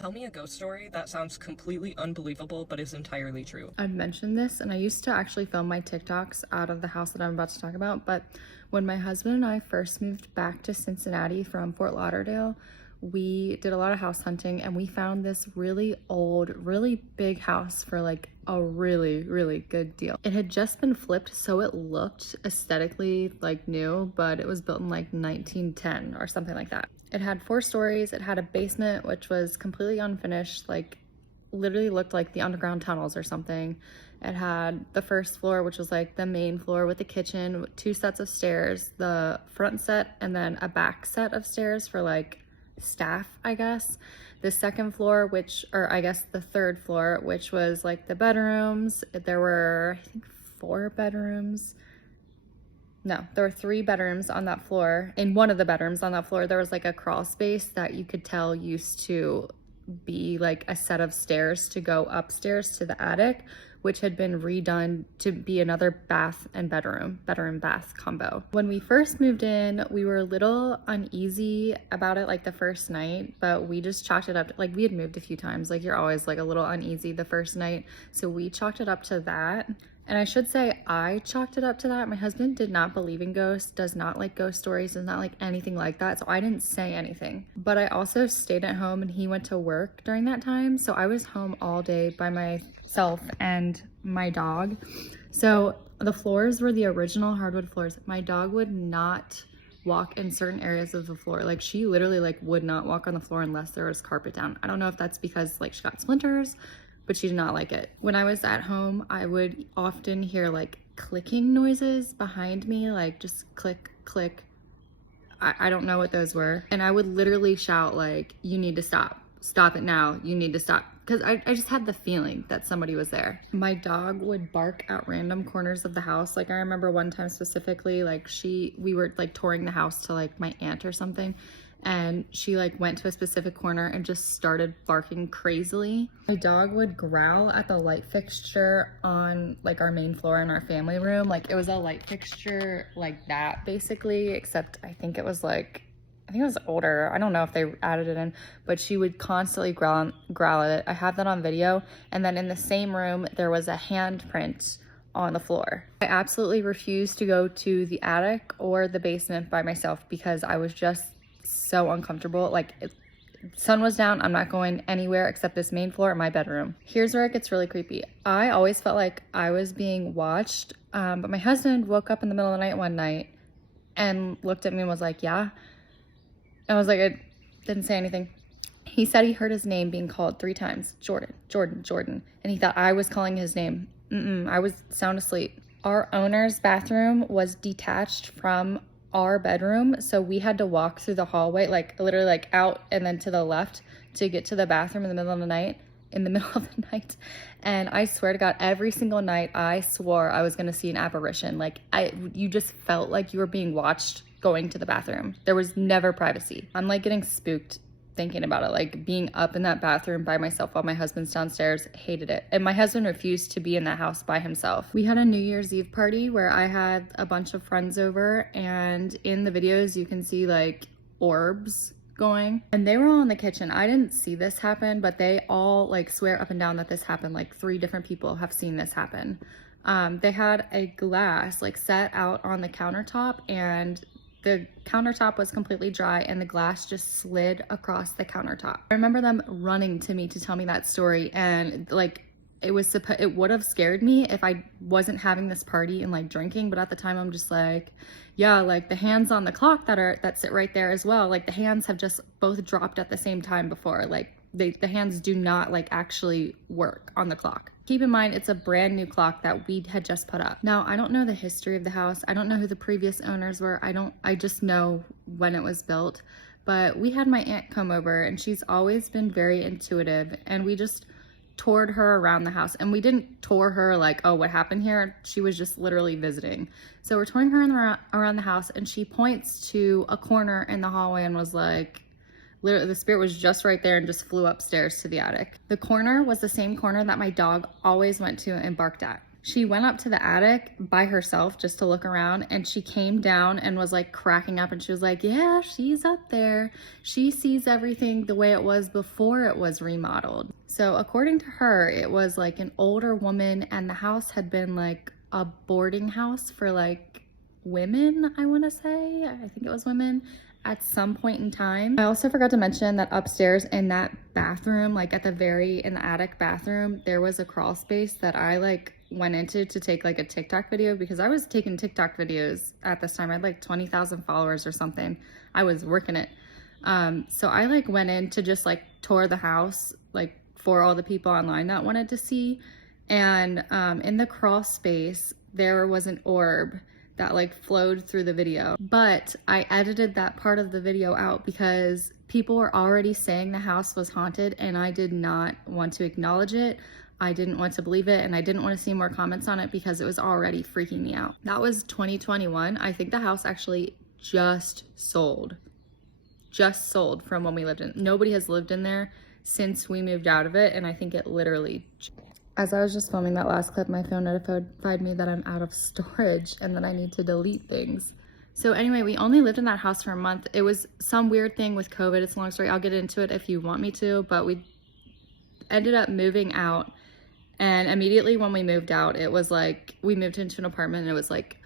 Tell me a ghost story that sounds completely unbelievable but is entirely true. I'd mentioned this, and I used to actually film my TikToks out of the house that I'm about to talk about, but when my husband and I first moved back to Cincinnati from Fort Lauderdale, we did a lot of house hunting, and we found this really old, really big house for like a really, really good deal. It had just been flipped, so it looked aesthetically like new, but it was built in like 1910 or something like that. It had 4 stories. It had a basement, which was completely unfinished, like literally looked like the underground tunnels or something. It had the first floor, which was like the main floor with the kitchen, 2 sets of stairs, the front set, and then a back set of stairs for like staff, I guess. The second floor, or I guess the third floor, which was like the bedrooms. There were, I think, 4 bedrooms. No, there were 3 bedrooms on that floor. In one of the bedrooms on that floor, there was like a crawl space that you could tell used to be like a set of stairs to go upstairs to the attic, which had been redone to be another bath and bedroom bath combo. When we first moved in, we were a little uneasy about it like the first night, but we just chalked it up to, like, we had moved a few times, like you're always like a little uneasy the first night, so we chalked it up to that. And I should say I chalked it up to that. My husband did not believe in ghosts, does not like ghost stories, does not like anything like that. So I didn't say anything. But I also stayed at home and he went to work during that time. So I was home all day by myself and my dog. So the floors were the original hardwood floors. My dog would not walk in certain areas of the floor. Like she literally like would not walk on the floor unless there was carpet down. I don't know if that's because like she got splinters, but she did not like it. When I was at home, I would often hear like clicking noises behind me, like just click, click. I don't know what those were. And I would literally shout like, you need to stop. Stop it now. You need to stop. Because I just had the feeling that somebody was there. My dog would bark at random corners of the house. Like I remember one time specifically, like we were like touring the house to like my aunt or something, and she like went to a specific corner and just started barking crazily. My dog would growl at the light fixture on like our main floor in our family room. Like it was a light fixture like that basically, except I think it was older. I don't know if they added it in, but she would constantly growl at it. I have that on video. And then in the same room, there was a handprint on the floor. I absolutely refused to go to the attic or the basement by myself because I was just so uncomfortable. Like sun was down, I'm not going anywhere except this main floor in my bedroom. Here's where it gets really creepy. I always felt like I was being watched, but my husband woke up in the middle of the night one night and looked at me and was like, yeah. I was like, I didn't say anything. He said he heard his name being called 3 times. Jordan, Jordan, Jordan. And he thought I was calling his name. I was sound asleep. Our owner's bathroom was detached from our bedroom. So we had to walk through the hallway, like literally like out and then to the left to get to the bathroom in the middle of the night. And I swear to God, every single night I swore I was going to see an apparition. Like you just felt like you were being watched going to the bathroom. There was never privacy. I'm like getting spooked thinking about it, like being up in that bathroom by myself while my husband's downstairs. Hated it. And my husband refused to be in that house by himself. We had a New Year's Eve party where I had a bunch of friends over, and in the videos you can see like orbs going, and they were all in the kitchen. I didn't see this happen, but they all like swear up and down that this happened. Like 3 different people have seen this happen. They had a glass like set out on the countertop, and the countertop was completely dry and the glass just slid across the countertop. I remember them running to me to tell me that story, and like it would have scared me if I wasn't having this party and like drinking, but at the time I'm just like, yeah, like the hands on the clock that sit right there as well, like the hands have just both dropped at the same time before. Like the hands do not like actually work on the clock. Keep in mind, it's a brand new clock that we had just put up. Now, I don't know the history of the house. I don't know who the previous owners were. I just know when it was built. But we had my aunt come over, and she's always been very intuitive, and we just toured her around the house. And we didn't tour her like, oh, what happened here? She was just literally visiting. So we're touring her around the house, and she points to a corner in the hallway and was like, literally, the spirit was just right there and just flew upstairs to the attic. The corner was the same corner that my dog always went to and barked at. She went up to the attic by herself just to look around, and she came down and was like cracking up, and she was like, yeah, she's up there. She sees everything the way it was before it was remodeled. So according to her, it was like an older woman, and the house had been like a boarding house for like women, I want to say. I think it was women at some point in time. I also forgot to mention that upstairs in that bathroom, like in the attic bathroom, there was a crawl space that I like went into to take like a TikTok video, because I was taking TikTok videos at this time. I had like 20,000 followers or something. I was working it. So I like went in to just like tour the house, like for all the people online that wanted to see. And in the crawl space, there was an orb that like flowed through the video. But I edited that part of the video out because people were already saying the house was haunted, and I did not want to acknowledge it. I didn't want to believe it, and I didn't want to see more comments on it because it was already freaking me out. That was 2021. I think the house actually just sold from when we lived in. Nobody has lived in there since we moved out of it, and I think it literally... As I was just filming that last clip, my phone notified me that I'm out of storage and that I need to delete things. So anyway, we only lived in that house for a month. It was some weird thing with COVID. It's a long story. I'll get into it if you want me to, but we ended up moving out. And immediately when we moved out, it was like, we moved into an apartment and it was like